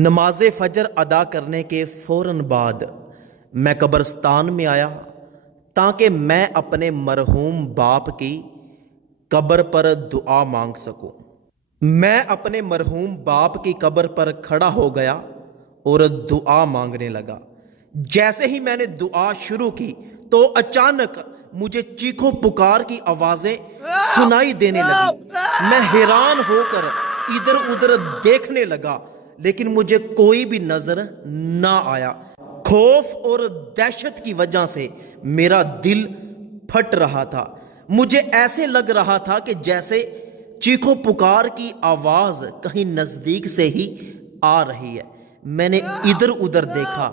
نماز فجر ادا کرنے کے فوراً بعد میں قبرستان میں آیا تاکہ میں اپنے مرحوم باپ کی قبر پر دعا مانگ سکوں۔ میں اپنے مرحوم باپ کی قبر پر کھڑا ہو گیا اور دعا مانگنے لگا۔ جیسے ہی میں نے دعا شروع کی تو اچانک مجھے چیخوں پکار کی آوازیں سنائی دینے لگی۔ میں حیران ہو کر ادھر ادھر دیکھنے لگا لیکن مجھے کوئی بھی نظر نہ آیا۔ خوف اور دہشت کی وجہ سے میرا دل پھٹ رہا تھا۔ مجھے ایسے لگ رہا تھا کہ جیسے چیخوں پکار کی آواز کہیں نزدیک سے ہی آ رہی ہے۔ میں نے ادھر ادھر دیکھا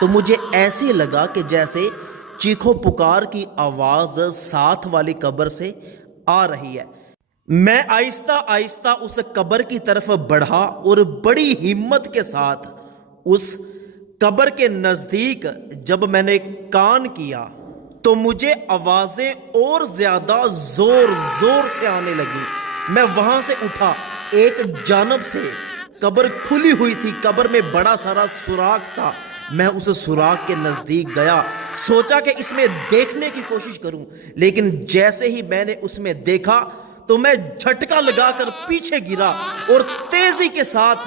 تو مجھے ایسے لگا کہ جیسے چیخوں پکار کی آواز ساتھ والی قبر سے آ رہی ہے۔ میں آہستہ آہستہ اس قبر کی طرف بڑھا اور بڑی ہمت کے ساتھ اس قبر کے نزدیک جب میں نے کان کیا تو مجھے آوازیں اور زیادہ زور زور سے آنے لگی۔ میں وہاں سے اٹھا، ایک جانب سے قبر کھلی ہوئی تھی، قبر میں بڑا سارا سوراخ تھا۔ میں اس سوراخ کے نزدیک گیا، سوچا کہ اس میں دیکھنے کی کوشش کروں، لیکن جیسے ہی میں نے اس میں دیکھا تو میں جھٹکا لگا کر پیچھے گرا اور تیزی کے ساتھ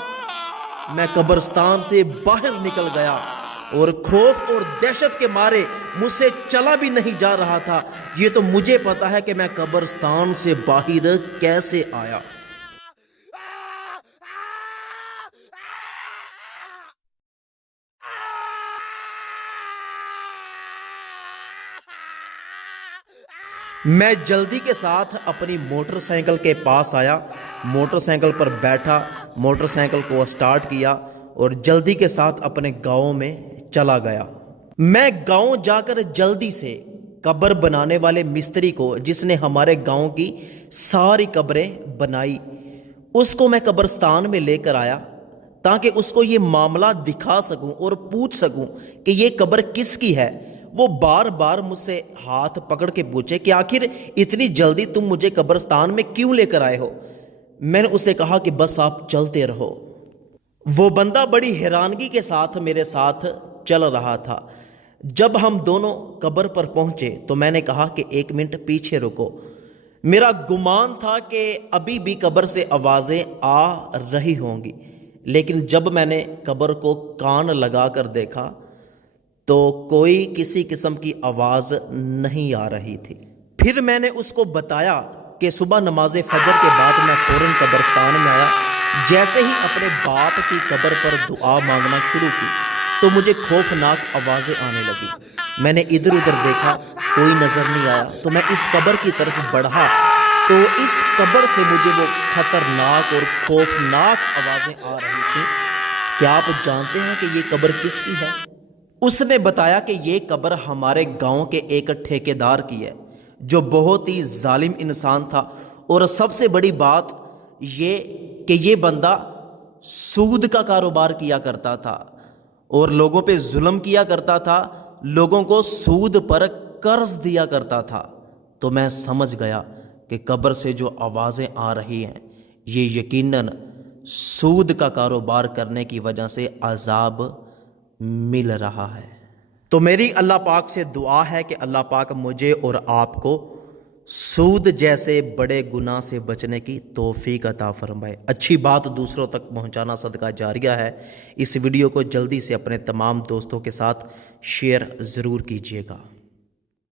میں قبرستان سے باہر نکل گیا اور خوف اور دہشت کے مارے مجھ سے چلا بھی نہیں جا رہا تھا۔ یہ تو مجھے پتا ہے کہ میں قبرستان سے باہر کیسے آیا۔ میں جلدی کے ساتھ اپنی موٹر سائیکل کے پاس آیا، موٹر سائیکل پر بیٹھا، موٹر سائیکل کو سٹارٹ کیا اور جلدی کے ساتھ اپنے گاؤں میں چلا گیا۔ میں گاؤں جا کر جلدی سے قبر بنانے والے مستری کو، جس نے ہمارے گاؤں کی ساری قبریں بنائی، اس کو میں قبرستان میں لے کر آیا تاکہ اس کو یہ معاملہ دکھا سکوں اور پوچھ سکوں کہ یہ قبر کس کی ہے۔ وہ بار بار مجھ سے ہاتھ پکڑ کے پوچھے کہ آخر اتنی جلدی تم مجھے قبرستان میں کیوں لے کر آئے ہو؟ میں نے اسے کہا کہ بس آپ چلتے رہو۔ وہ بندہ بڑی حیرانگی کے ساتھ میرے ساتھ چل رہا تھا۔ جب ہم دونوں قبر پر پہنچے تو میں نے کہا کہ 1 منٹ پیچھے رکو۔ میرا گمان تھا کہ ابھی بھی قبر سے آوازیں آ رہی ہوں گی، لیکن جب میں نے قبر کو کان لگا کر دیکھا تو کوئی کسی قسم کی آواز نہیں آ رہی تھی۔ پھر میں نے اس کو بتایا کہ صبح نماز فجر کے بعد میں فوراً قبرستان میں آیا۔ جیسے ہی اپنے باپ کی قبر پر دعا مانگنا شروع کی تو مجھے خوفناک آوازیں آنے لگی۔ میں نے ادھر ادھر دیکھا، کوئی نظر نہیں آیا تو میں اس قبر کی طرف بڑھا تو اس قبر سے مجھے وہ خطرناک اور خوفناک آوازیں آ رہی تھیں۔ کیا آپ جانتے ہیں کہ یہ قبر کس کی ہے؟ اس نے بتایا کہ یہ قبر ہمارے گاؤں کے ایک ٹھیکیدار کی ہے جو بہت ہی ظالم انسان تھا، اور سب سے بڑی بات یہ کہ یہ بندہ سود کا کاروبار کیا کرتا تھا اور لوگوں پہ ظلم کیا کرتا تھا، لوگوں کو سود پر قرض دیا کرتا تھا۔ تو میں سمجھ گیا کہ قبر سے جو آوازیں آ رہی ہیں یہ یقیناً سود کا کاروبار کرنے کی وجہ سے عذاب مل رہا ہے۔ تو میری اللہ پاک سے دعا ہے کہ اللہ پاک مجھے اور آپ کو سود جیسے بڑے گناہ سے بچنے کی توفیق عطا فرمائے۔ اچھی بات دوسروں تک پہنچانا صدقہ جاریہ ہے۔ اس ویڈیو کو جلدی سے اپنے تمام دوستوں کے ساتھ شیئر ضرور کیجیے گا۔